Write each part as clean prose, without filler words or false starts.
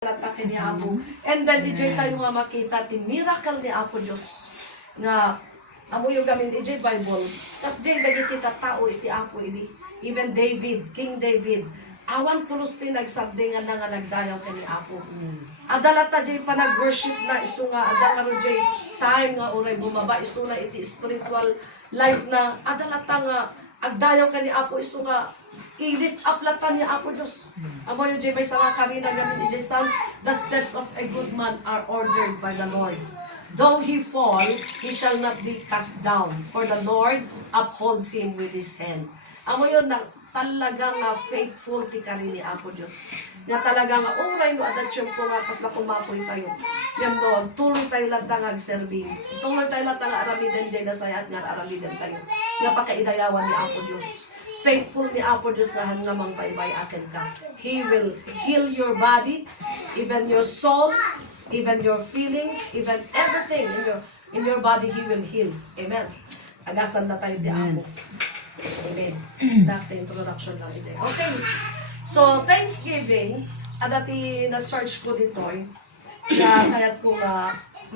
Latake ni Apo. And then, ijay tayo nga makita, ti miracle ni Apo Diyos. Nga, amo yung gamin, ijay Bible. Tapos, ijay dagiti tao, iti Apo, ini. Even David, King David. Awan pulos pinagsabdi nga nga nagdayaw ka ni Apo. Adalata, ijay pa nag-worship na, iso nga, adang ano, ijay time nga, uray bumaba, iso na iti spiritual life na, adalata nga, agdayaw ka ni Apo, iso nga, i-lift up latan niya Apo Diyos. Amo yung jay may sama kanina gamin ijay sons, the steps of a good man are ordered by the Lord. Though he fall, he shall not be cast down, for the Lord upholds him with his hand. Amo yun na talagang faithful ti ka rin ni Apo Diyos. Nga talagang, uray no adat yung po nga, pas na kumapoy tayo. Yan doon, tuloy tayo latang ag-serving. Tuloy tayo latang aramiden jay na sayat nga aramiden tayo. Nga pakaidayawan ni Apo Diyos. Faithful ni Apo Diyos na hangamang baybay akin ka. He will heal your body, even your soul, even your feelings, even everything in your body, He will heal. Amen. Agasan na tayo di Apo. Amen. Dati introduction lang ito. Okay. So, Thanksgiving, dati na-search ko dito, kaya ko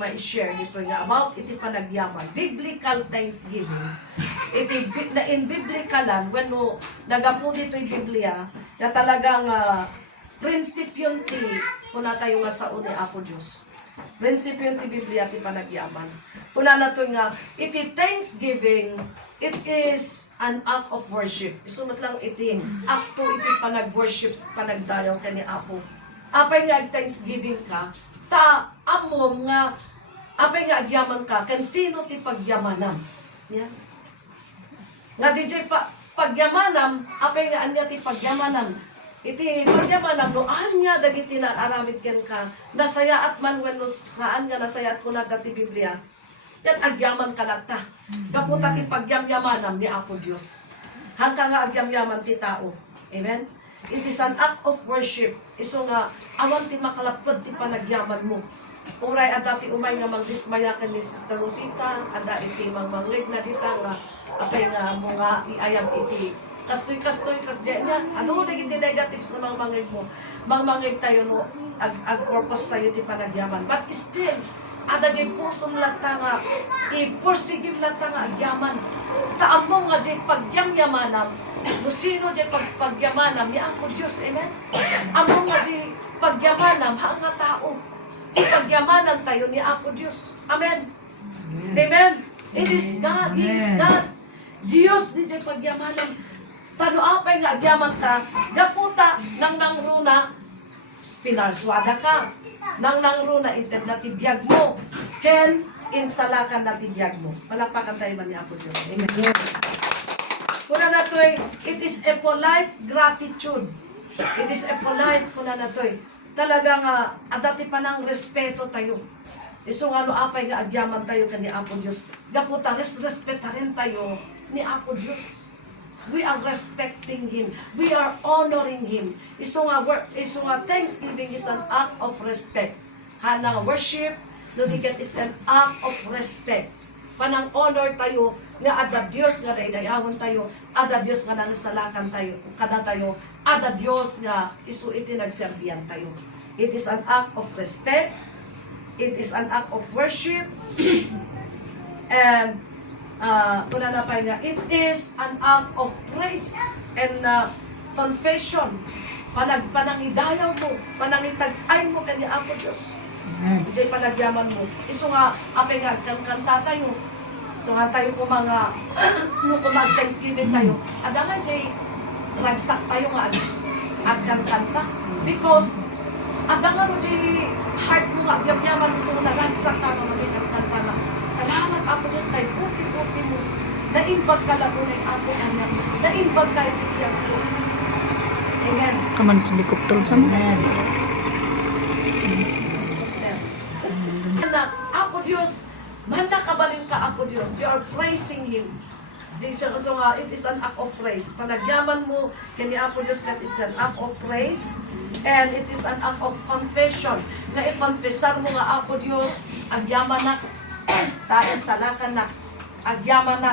ma-share dito nga about iti panagyaman. Biblical Thanksgiving. Iti na in biblikalan when no nagapu dito yung Biblia na talagang prinsipyon ti kuna tayo nga sa uni Apo Diyos. Prinsipyon ti Biblia ti panagyaman. Kuna na to nga iti Thanksgiving, it is an act of worship. Isunod lang iti akto iti panag-worship panagdayaw ka ni Apo. Apay nga Thanksgiving ka, ta amom nga apay nga agyaman ka ken sino ti pagyamanam. Yeah. Nga DJ pagyamanam, apay nga anya ti pagyamanam. Iti pagyamanam, no anya dagiti na aramid ken ka, nasaya at man when no saan nga nasaya at kunag ti Biblia. Yan agyaman kalata. Kaputa ti pagyamyamanam ni Apo Diyos. Hangka nga agyamyaman ti tao. Amen? It is an act of worship. Iso nga, awan ti makalapod ti panagyaman mo. Uray ada ti umay nga magdismaya ken ni Sister Rosita, ada iti mangmanglig na dita nga apay nga mga iayam iti kastoy kasdya niya. Ano naging negatives na mangmanglig mo? Mangmanglig tayo no, ag-purpose tayo ti panagyaman. But still, ada jay pusong lata nga, i-porsigim lata nga agyaman. Taamong nga jay pagyamyamanam, no sino jay pagyamanam ni Apo Diyos, amen? Among nga jay pagyamanam, hanga tao. Ipagyamanan tayo ni Apo Diyos. Amen. Amen. It is God. He is God. Diyos di jay pagyamanan. Tano apay nga agyaman ka, gaputa nang nangruna, pinarswada ka. Nang nangruna, intend na tibiyag mo. Ken, insalakan na tibiyag mo. Palakpakan tayo man ni Apo Diyos. Amen. Kuna na to it is a polite gratitude. It is a polite, kuna na to talagang adati pa ng respeto tayo. Iso nga no apay nga agyaman tayo kani Apo Diyos. Gaputa respeta rin tayo ni Apo Diyos. We are respecting Him. We are honoring Him. Iso nga Thanksgiving is an act of respect. Hanang worship, no diket it's an act of respect. Panang honor tayo nga ada Dios nga daydayawon tayo, ada Dios nga nangsalakan tayo, kada tayo, ada Dios nga isu iti nagserbihan tayo. It is an act of respect. It is an act of worship. And kuna na pa nga, it is an act of praise and confession. Panangidayaw mo, panangitag-ay mo kani Apo Diyos. Diyan panagyaman mo. Iso nga, apay nga, kanta tayo. So nga tayo kung mga, no kumag-Thanksgiving tayo, adangan jay, ragsak tayo nga agkang kanta. Because, adangan mo jay, heart mo nga, yam-yaman mo, so ragsak ka nga magiging kanta nga. Salamat Apo Diyos kay puti-puti mo. Naimbag ka lang mo na yung Apo kanya. Naimbag ka ito kiyang mo. Amen. Kaman sa helicopter sa mga. Apo Diyos, manda kabalin ka Apo Diyos. You are praising Him. So it is an act of praise. Panagyaman mo kani Apo Diyos that it's an act of praise and it is an act of confession. Nga i-confessar mo nga Apo Diyos, agyaman na, tayo salakan na, agyaman na.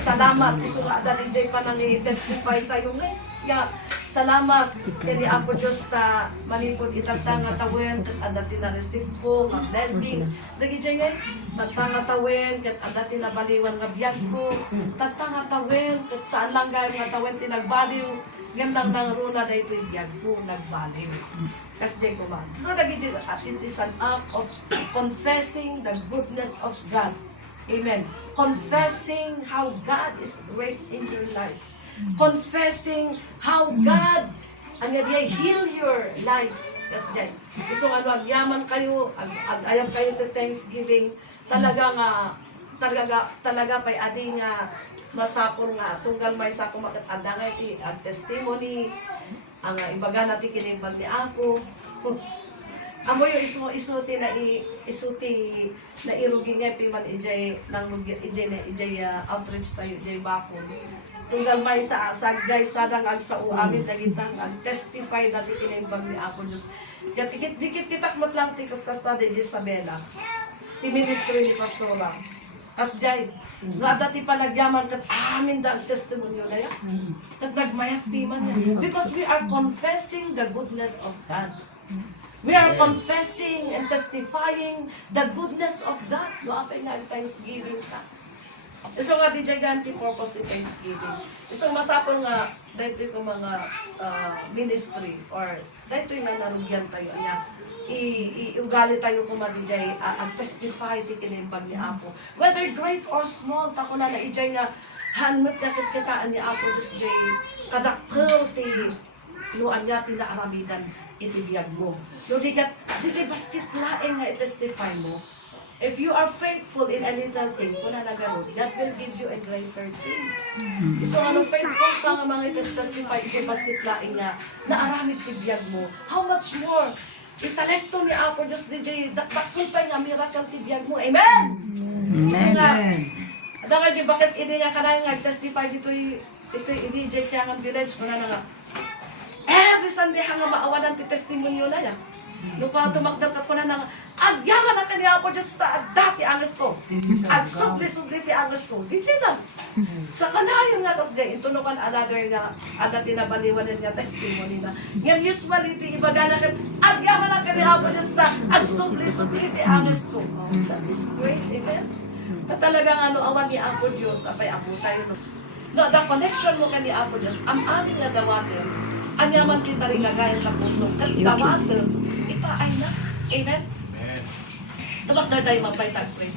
Salamat. Iso nga dali jay pa nang i-testify tayo nga. Salamat kini Apo Dios ta malipod itatang nga tawen ket adati na receive ko nga blessing. Dagi jay ngay tatang nga tawen ket adati na baliwan nga biyag ko. Tatang nga tawen ket saan lang gayud nga tawen tinagbaliw. Gandang nang runa daytoy biyag ko nagbaliw. Kas jay ko man. So dagi jay it is an act of confessing the goodness of God. Amen. Confessing how God is great in your life. Confessing how God ang heal your life. Yes, Jen. Isong agyaman kayo, ayaw kayo to Thanksgiving, talaga pa'y adi nga masapon nga, tunggal may sa kumakat adangay ti testimony, ang imbaga natin kinimbag ni Apo. Amo yung isuti na irugi nga piman ijay outreach tayo ijay bakon. Tunggal may sa sagday sadang ag sa uamin dagitang ag testify dati kinimbang ni Apo Dios. Ket dikit titakmat lang ti kasta de Isabela. Ti ministry ni pastora. Kasjay nga dati palagyaman ket amin da ang testimonyo na ya. Ket nagmayat piman ya. Because we are confessing the goodness of God. We are confessing and testifying the goodness of God. No, apay nga ang Thanksgiving ka. Iso nga di gigantic purpose ni Thanksgiving. Iso masapon nga dahito yung mga ministry or dahito yung narugyan tayo niya. Iugali tayo kung madijay ang testify ti kinimbag ni Apo. Whether great or small, tako na ijay nga hanmet na kitaan ni Apo Diyos jay kadakkel ti inuan niya tinaaramidan itibiyag mo. No, di basit laeng nga i-testify mo. If you are faithful in a little thing, kung na nagaro, God will give you a greater things. So, faithful ka nga mga i-testify, di basit laeng nga, naaramid tibiyag mo. How much more? Italekto ni Apo Diyos, DJ, dakpakupay nga miracle tibiyag mo. Amen! Kasi nga, ada nga, bakit hindi nga kanang nag-testify dito, DJ Kiangan Village, kung na nga, every Sunday hanga maawanan ti testimonyo na yan. Nung pa tumakdat ko na nga, agyaman na kaniya po Diyos ta dati angas ko. Agsubli-subli ti angas ko. Di lang. Sa kanayon nga kas dyan, ito nukan another nga, adati na baliwanan nga testimony na. Ngayon usually ti ibaga na kan, agyaman na kaniya po Diyos ta agsubli-subli ti angas ko. Oh, that is great, amen? Na talagang awan ni Apo Diyos, apay Apo tayo. No, the connection mo kaniya Apo Diyos, ang amin nga dawatin, anyaman kita rin nagayan sa puso. Kat tawatin, ipaay na. Amen? Tumakdar tayo magpay tag-pray.